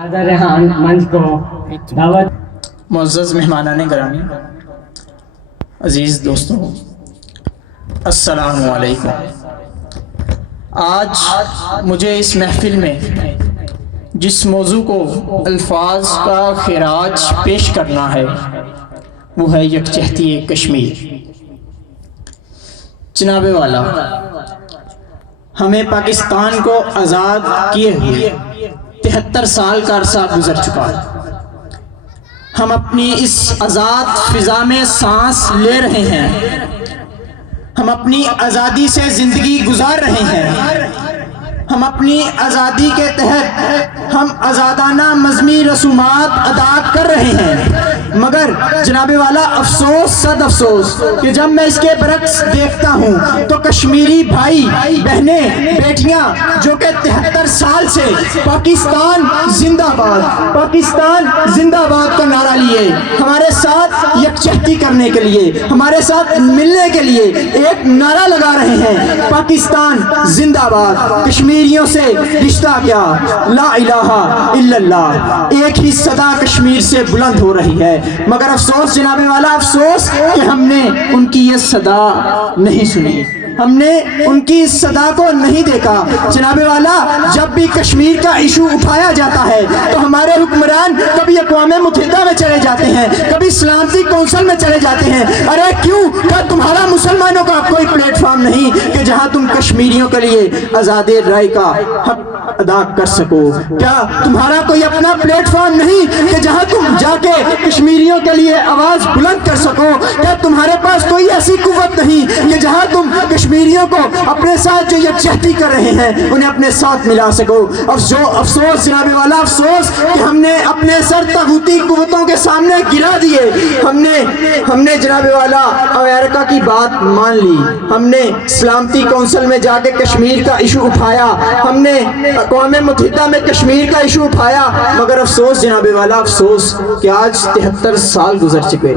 منچ کو دعوت معزز مہمانان گرامی، عزیز دوستوں، السلام علیکم۔ آج مجھے اس محفل میں جس موضوع کو الفاظ کا خراج پیش کرنا ہے وہ ہے یکجہتی کشمیر۔ جناب والا، ہمیں پاکستان کو آزاد کیے ہوئے 73 سال کا عرصہ گزر چکا ہے۔ ہم اپنی اس آزاد فضا میں سانس لے رہے ہیں، ہم اپنی آزادی سے زندگی گزار رہے ہیں، ہم اپنی آزادی کے تحت ہم آزادانہ مذہبی رسومات ادا کر رہے ہیں، مگر جناب والا افسوس صد افسوس کہ جب میں اس کے برعکس دیکھتا ہوں تو کشمیری بھائی بہنیں بیٹیاں جو کہ 73 سال سے پاکستان زندہ باد، پاکستان زندہ باد کا نعرہ لیے ہمارے ساتھ یکجہتی کرنے کے لیے، ہمارے ساتھ ملنے کے لیے ایک نعرہ لگا رہے ہیں، پاکستان زندہ باد، کشمیریوں سے رشتہ کیا، لا الہ الا اللہ، ایک ہی صدا کشمیر سے بلند ہو رہی ہے۔ مگر افسوس جناب والا، افسوس کہ ہم نے ان کی یہ صدا نہیں سنی، ہم نے ان کی اس صدا کو نہیں دیکھا۔ جناب والا، جب بھی کشمیر کا ایشو اٹھایا جاتا ہے تو ہمارے حکمران کبھی اقوام متحدہ میں چلے جاتے ہیں، کبھی سلامتی کونسل میں چلے جاتے ہیں۔ ارے کیوں؟ کیا تمہارا مسلمانوں کا کوئی پلیٹ فارم نہیں کہ جہاں تم کشمیریوں کے لیے آزاد رائے کا حق ادا کر سکو؟ کیا تمہارا کوئی اپنا پلیٹ فارم نہیں کہ جہاں تم جا کے کشمیریوں کے لیے آواز بلند کر سکو؟ کیا تمہارے پاس کوئی ایسی قوت نہیں کہ جہاں تم کشمیریوں کو اپنے ساتھ جو یکجہتی کر رہے ہیں انہیں اپنے ساتھ ملا سکو؟ افسوس جناب والا، افسوس کہ ہم نے اپنے سر طاغوتی قوتوں کے سامنے گرا دیے۔ ہم نے جناب والا امریکہ کی بات مان لی، ہم نے سلامتی کونسل میں جا کے کشمیر کا ایشو اٹھایا، ہم نے اقوام متحدہ میں کشمیر کا ایشو اٹھایا، مگر افسوس جناب والا، افسوس کہ آج 73 سال گزر چکے،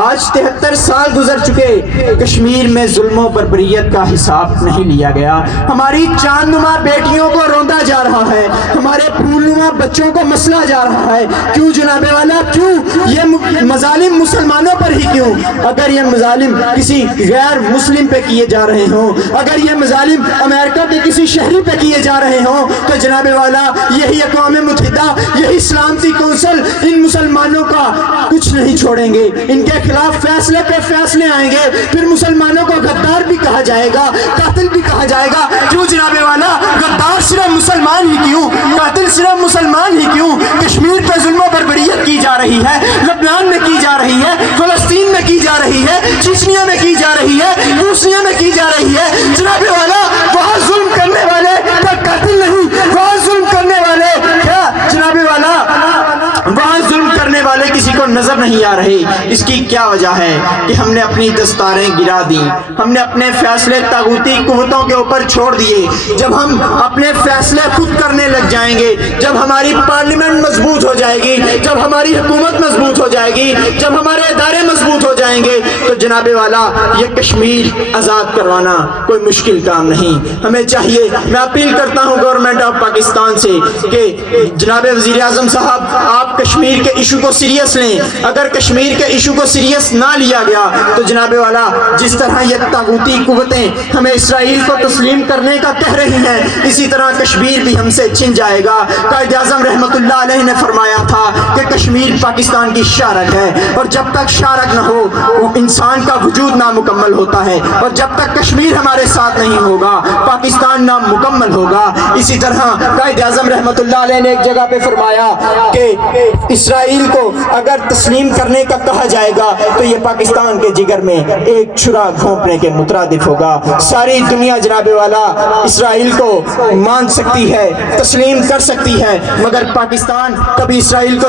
آج 73 سال گزر چکے، کشمیر میں ظلم و بربریت کا حساب نہیں لیا گیا۔ ہماری چاند نما بیٹیوں کو روندا جا رہا ہے، ہمارے پھول نما بچوں کو مسلا جا رہا ہے۔ کیوں جناب والا؟ کیوں یہ مظالم مسلمانوں پر ہی کیوں؟ اگر یہ مظالم کسی غیر مسلم پہ کیے جا رہے ہوں، اگر یہ مظالم امریکہ کے کسی شہری پہ کیے جا رہے ہوں تو جناب والا یہی اقوام متحدہ، یہی سلامتی کونسل ان مسلمانوں کا کچھ نہیں چھوڑیں گے، ان کے خلاف فیصلے پہ فیصلے آئیں گے، پھر مسلمانوں کو غدار بھی کہا جائے گا، قاتل بھی کہا جائے گا۔ کیوں جناب والا؟ غدار صرف مسلمان ہی کیوں؟ قاتل صرف مسلمان ہی کیوں؟ کشمیر پہ ظلم و بربریت کی جا رہی ہے، لبنان میں کی جا رہی ہے، فلسطین میں کی جا رہی ہے، چچنیا میں کی جا رہی ہے، روسیا میں کی جا رہی ہے۔ جناب والا، وہاں ظلم کرنے والے کیا قاتل نہیں؟ وہاں ظلم کرنے والے کیا جناب والا، وہاں ظلم کرنے والے کسی کو نظر نہیں آ رہے؟ اس کی کیا وجہ ہے کہ ہم نے اپنی دستاریں گرا دیں، ہم نے اپنے فیصلے طاغوتی قوتوں کے اوپر چھوڑ دیے۔ جب ہم اپنے فیصلے خود کرنے لگ جائیں گے، جب ہماری پارلیمنٹ مضبوط ہو جائے گی، جب ہماری حکومت مضبوط ہو جائے گی، جب ہمارے ادارے مضبوط ہو جائیں گے تو جناب والا یہ کشمیر آزاد کروانا کوئی مشکل کام نہیں۔ ہمیں چاہیے، میں اپیل کرتا ہوں گورنمنٹ آف پاکستان سے کہ جناب وزیر اعظم صاحب، آپ کشمیر کے ایشو کو سیریس لیں۔ اگر کشمیر کے ایشو کو سیریس نہ لیا گیا تو جناب والا جس طرح یہ طاغوتی قوتیں ہمیں اسرائیل کو تسلیم کرنے کا کہہ رہی ہیں، اسی طرح کشمیر بھی ہم سے چھن جائے گا۔ قائد اعظم رحمت اللہ علیہ نے فرمایا تھا کہ کشمیر پاکستان کی شارک ہے، اور جب تک شارک نہ ہو وہ انسان کا وجود نامکمل ہوتا ہے، اور جب تک کشمیر ہمارے ساتھ نہیں ہوگا پاکستان نامکمل ہوگا۔ اسی طرح قائد اعظم رحمت اللہ علیہ نے ایک جگہ پہ فرمایا کہ اسرائیل کو اگر تسلیم کرنے کا کہا جائے گا تو یہ پاکستان کے جگر میں ایک چھرا گھونپنے کے مترادف ہوگا۔ ساری دنیا جناب والا اسرائیل کو مان سکتی ہے، تسلیم کر سکتی ہے، مگر پاکستان کبھی اسرائیل کو